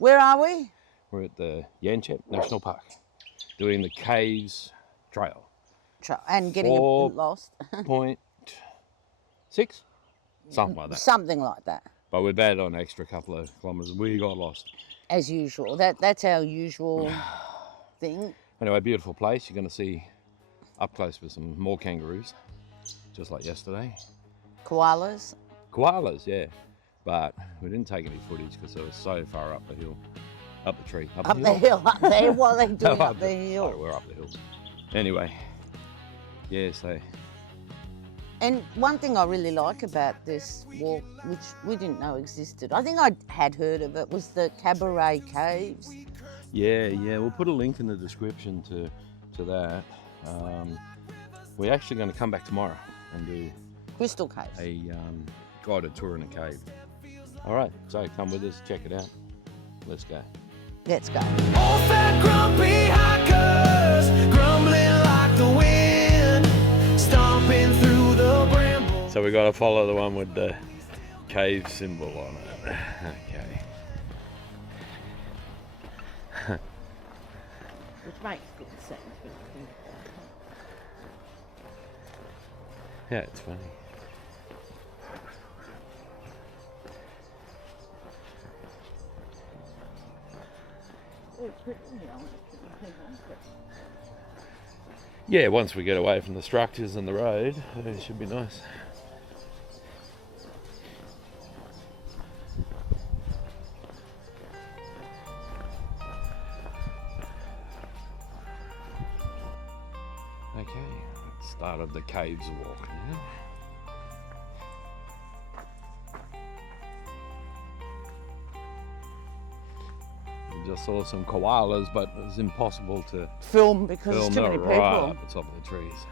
Where are we? We're at the Yanchep National Park doing the Caves Trail. And getting lost. 4.6? Something like that. Something like that. But we're bad on an extra couple of kilometres. We got lost. As usual. That's our usual thing. Anyway, beautiful place. You're going to see up close with some more kangaroos, just like yesterday. Koalas. Koalas, yeah. But we didn't take any footage because it was so far up the hill. Up the tree. Up the hill. Up there. What are they doing up the hill? Oh, we're up the hill. Anyway, yeah, so. And one thing I really like about this walk, which we didn't know existed, I think I had heard of it, was the Caberet Caves. Yeah, we'll put a link in the description to that. We're actually going to come back tomorrow and do Crystal Caves. A guided tour in a cave. All right, so come with us, check it out. Let's go. Let's go. All fat grumpy hikers, grumbling like the wind, stomping through the brambles. So we got to follow the one with the cave symbol on it. Okay. Which makes good sense when you think about it. Yeah, it's funny. Yeah, once we get away from the structures and the road, it should be nice. Okay, started the caves walk now. We just saw some koalas, but it was impossible to film because there's too many people. Right up the top of the trees.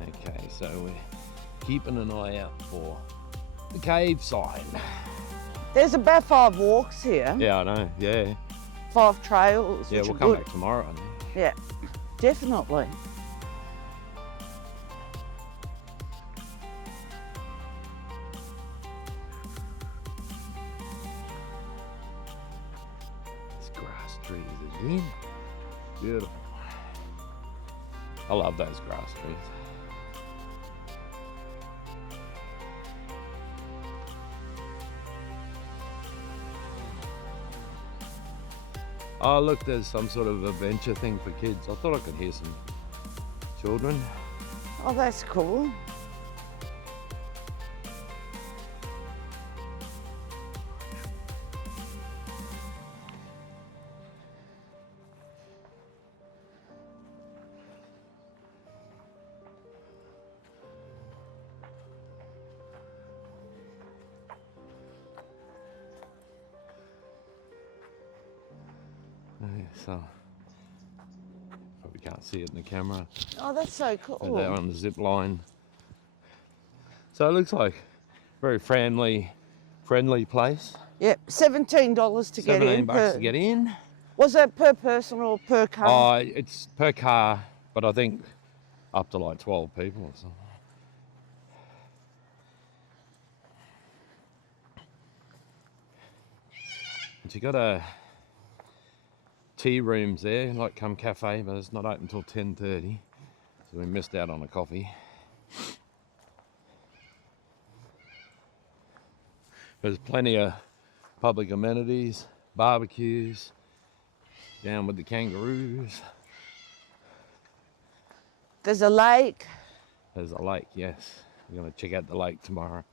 Okay, so we're keeping an eye out for the cave sign. There's about 5 walks here. Yeah, I know, yeah. 5 trails. Yeah, we'll come back tomorrow, I think. Yeah, definitely. It's grass trees again. Beautiful. I love those grass trees. Oh look, there's some sort of adventure thing for kids. I thought I could hear some children. Oh, that's cool. So probably can't see it in the camera. Oh, that's so cool. So they're on the zip line. So it looks like a very friendly place. Yep, $17 to get in. $17 to get in. Was that per person or per car? It's per car, but I think up to like 12 people or something. And you got a tea rooms there, like Come Cafe, but it's not open until 10:30, so we missed out on a coffee. There's plenty of public amenities, barbecues, down with the kangaroos. There's a lake. There's a lake, yes. We're going to check out the lake tomorrow.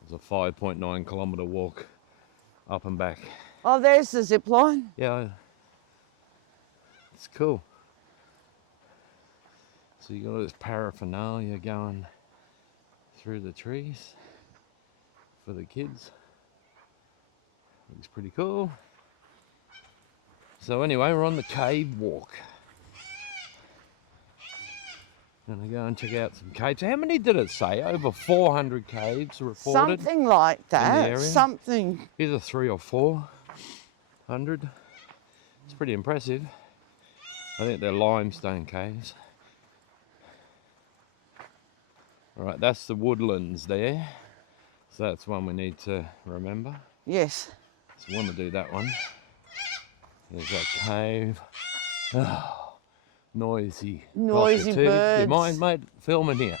There's a 5.9 kilometre walk up and back. Oh, there's the zip line. Yeah, it's cool. So you got all this paraphernalia going through the trees for the kids. Looks pretty cool. So anyway, we're on the cave walk. Gonna go and check out some caves. How many did it say? Over 400 caves reported. Something like that. area? Something. Either 300 or 400. It's pretty impressive. I think they're limestone caves. All right, that's the woodlands there. So that's one we need to remember. Yes. So we want to do that one. There's that cave. Oh, noisy. Noisy cockatoo. birds. Do you mind, mate, filming here?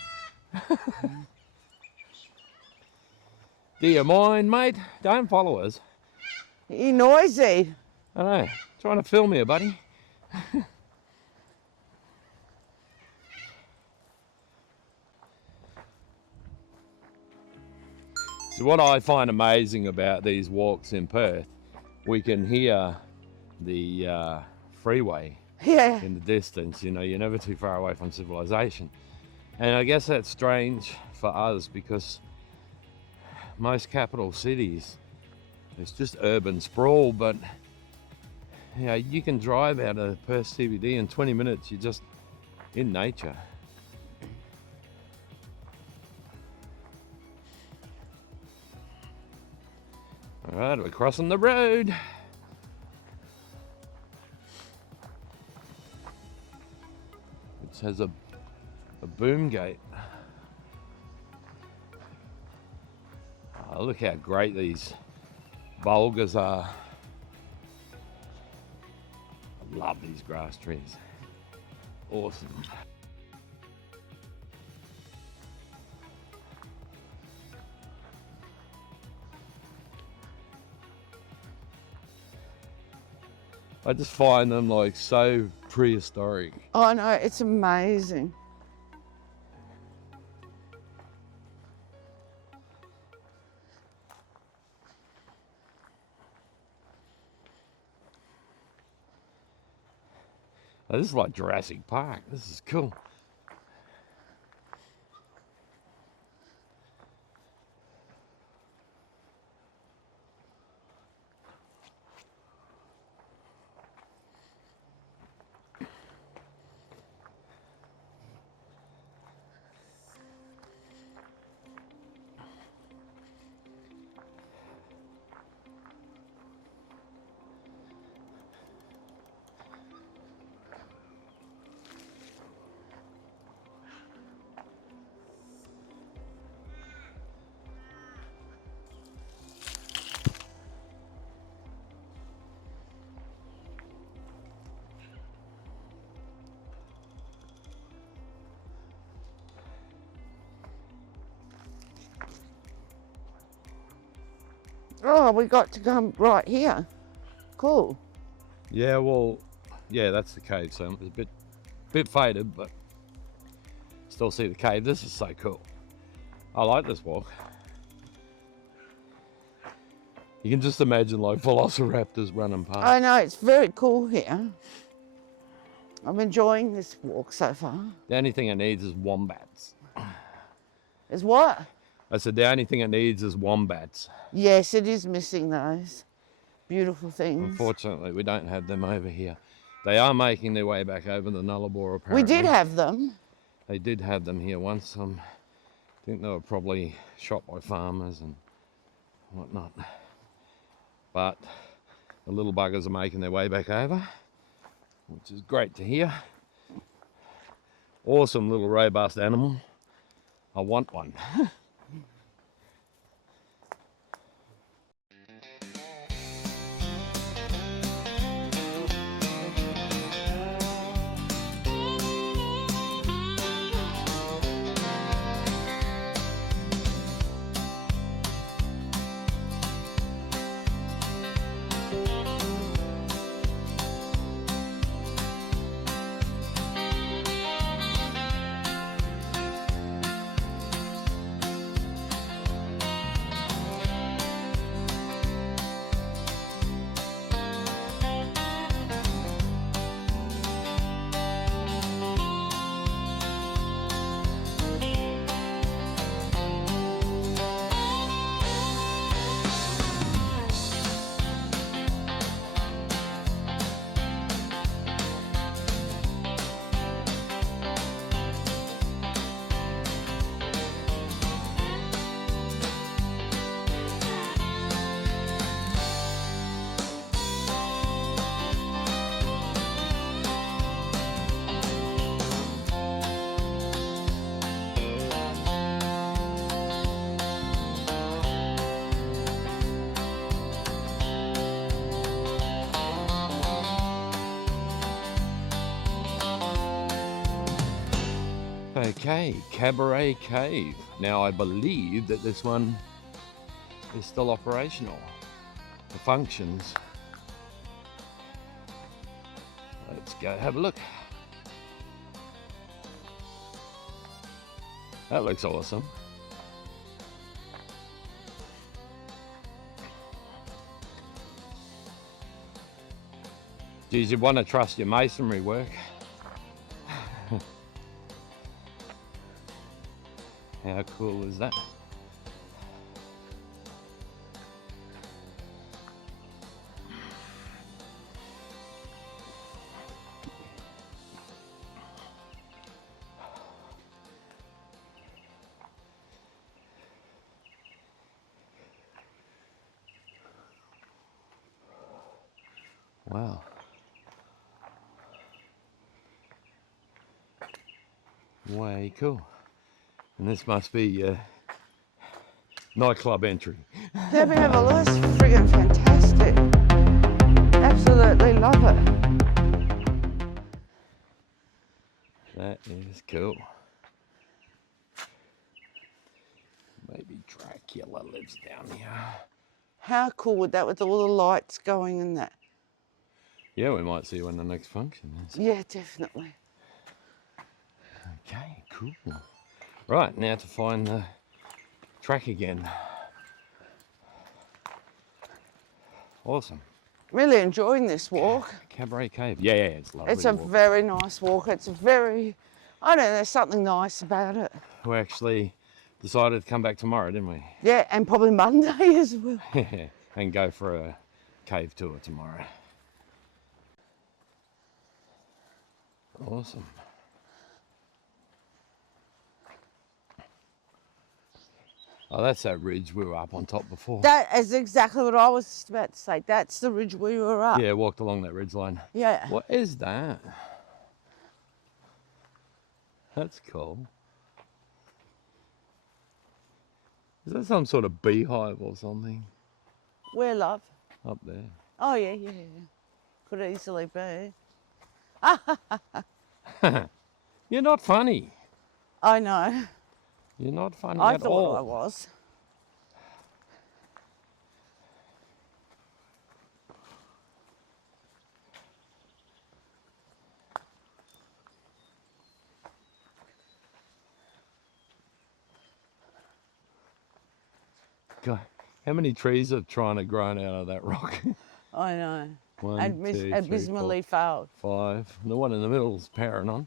Do you mind, mate? Don't follow us. You're noisy. I know. Trying to film here, buddy. So what I find amazing about these walks in Perth, we can hear the freeway Yeah. in the distance. You know, you're never too far away from civilization. And I guess that's strange for us because most capital cities, it's just urban sprawl, but you know, you can drive out of Perth CBD in 20 minutes, you're just in nature. All right, we're crossing the road. It has a boom gate. Oh, look how great these bulgars are. I love these grass trees. Awesome. I just find them like so prehistoric. Oh no, it's amazing. Oh, this is like Jurassic Park. This is cool. Oh, we got to come right here. Cool. Yeah, well, yeah, that's the cave. So it's a bit faded, but still see the cave. This is so cool. I like this walk. You can just imagine like velociraptors running past. I know, it's very cool here. I'm enjoying this walk so far. The only thing it needs is wombats. Is what? I said the only thing it needs is wombats. Yes, it is missing those beautiful things. Unfortunately, we don't have them over here. They are making their way back over the Nullarbor apparently. We did have them. They did have them here once. I think they were probably shot by farmers and whatnot. But the little buggers are making their way back over, which is great to hear. Awesome little robust animal. I want one. Okay, Caberet Cave. Now I believe that this one is still operational. The functions. Let's go have a look. That looks awesome. Geez, you want to trust your masonry work. How cool is that? Wow. Way cool. And this must be nightclub entry. Debbie, have a look. It's friggin' fantastic. Absolutely love it. That is cool. Maybe Dracula lives down here. How cool would that with all the lights going and that? Yeah, we might see when the next function is. Yeah, definitely. Okay, cool. Right, now to find the track again. Awesome. Really enjoying this walk. Caberet Cave. Yeah, it's lovely. It's a walk. very nice walk. It's very, I don't know, there's something nice about it. We actually decided to come back tomorrow, didn't we? Yeah, and probably Monday as well. And go for a cave tour tomorrow. Awesome. Oh, that's that ridge we were up on top before. That is exactly what I was just about to say. That's the ridge we were up. Yeah, walked along that ridge line. Yeah. What is that? That's cool. Is that some sort of beehive or something Where, love? up there? Oh, yeah. Could easily be. You're not funny. I know. You're not funny I at thought all. I was. God, how many trees are trying to grow out of that rock? I know. One, And two, three, abysmally failed. 5. The one in the middle is powering on.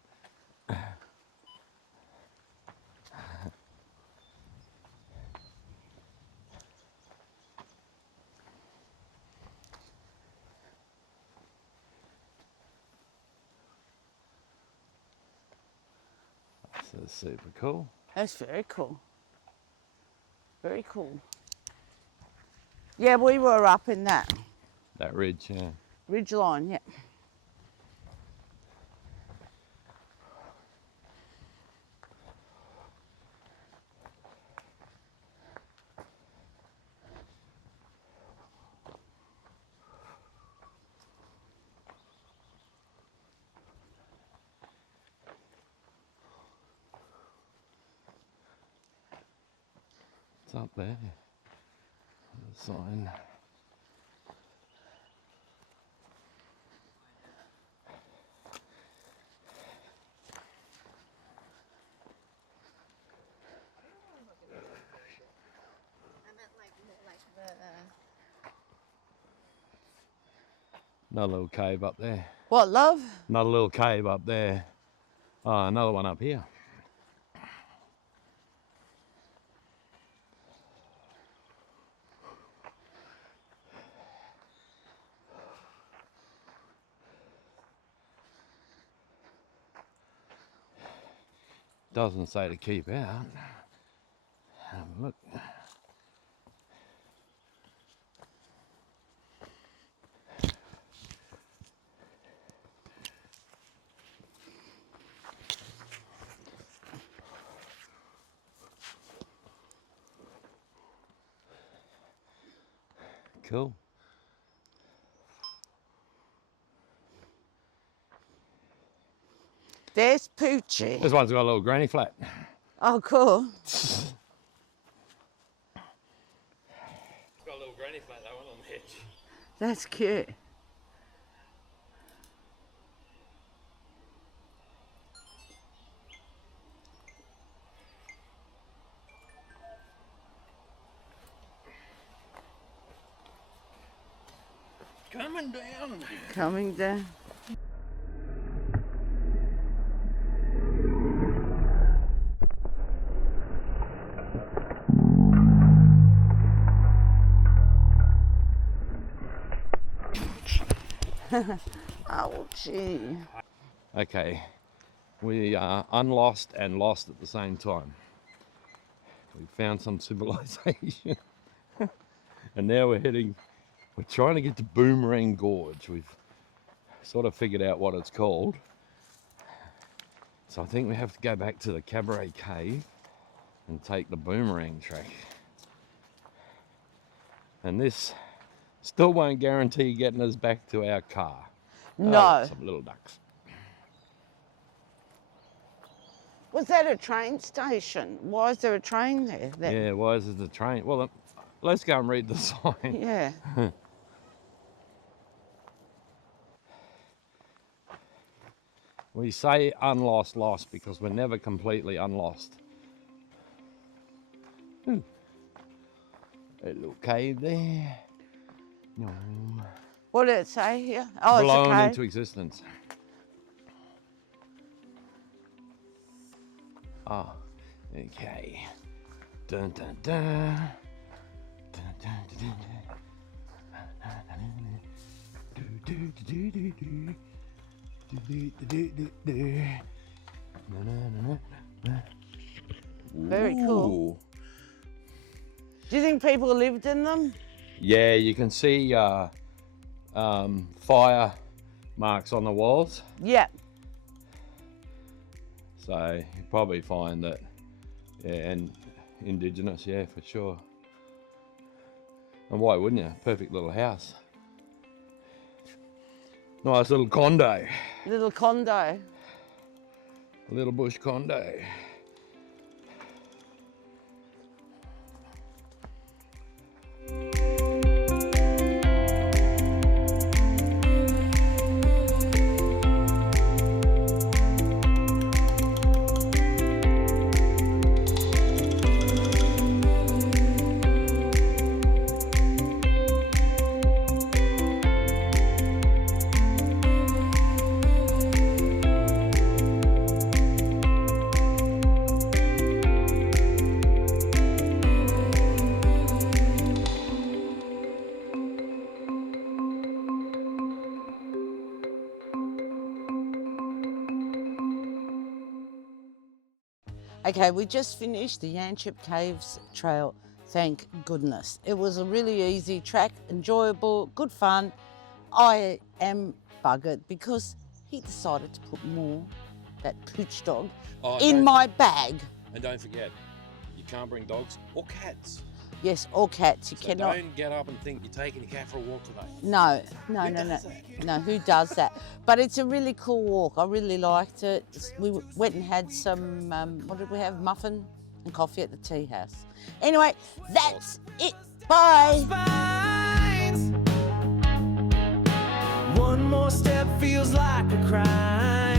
That's super cool. That's very cool. Very cool. Yeah, we were up in that That ridge, yeah. ridge line, yeah. It's up there. The sign. Another little cave up there. What, love? Another little cave up there. Oh, another one up here. Doesn't say to keep out. Have a look. Cool. There's Poochie. This one's got a little granny flat. Oh, cool. It's got a little granny flat, that one on the edge. That's cute. Coming down. Coming down. Oh, gee. Okay, we are unlost and lost at the same time. We found some civilization. And now we're trying to get to Boomerang Gorge. We've sort of figured out what it's called. So I think we have to go back to the Caberet Cave and take the boomerang track. And this still won't guarantee getting us back to our car. No. Oh, some little ducks. Was that a train station? Why is there a train there? Yeah, why is there a train? Well, let's go and read the sign. Yeah. We say unlost, lost because we're never completely unlost. Ooh. A little cave there. Nom. What did it say here? Oh, Blown it's a into cave. existence. Oh, okay. Dun dun dun. Dun dun dun dun. Do do do do do. Very cool. Do you think people lived in them? Yeah, you can see fire marks on the walls. Yeah. So you probably find that, yeah, and indigenous, yeah, for sure. And why wouldn't you? Perfect little house. Nice little condo. Little condo. A little bush condo. Okay, we just finished the Yanchep Caves trail, thank goodness. It was a really easy track, enjoyable, good fun. I am buggered because he decided to put more, that pooch dog, in my bag. And don't forget, you can't bring dogs or cats. Yes, or cats, you So cannot. don't get up and think you're taking your cat for a walk today. No, Who does that? no, who does that? But it's a really cool walk. I really liked it. We went and had some, what did we have? Muffin and coffee at the tea house. Anyway, that's it. Bye. Spines. One more step feels like a crime.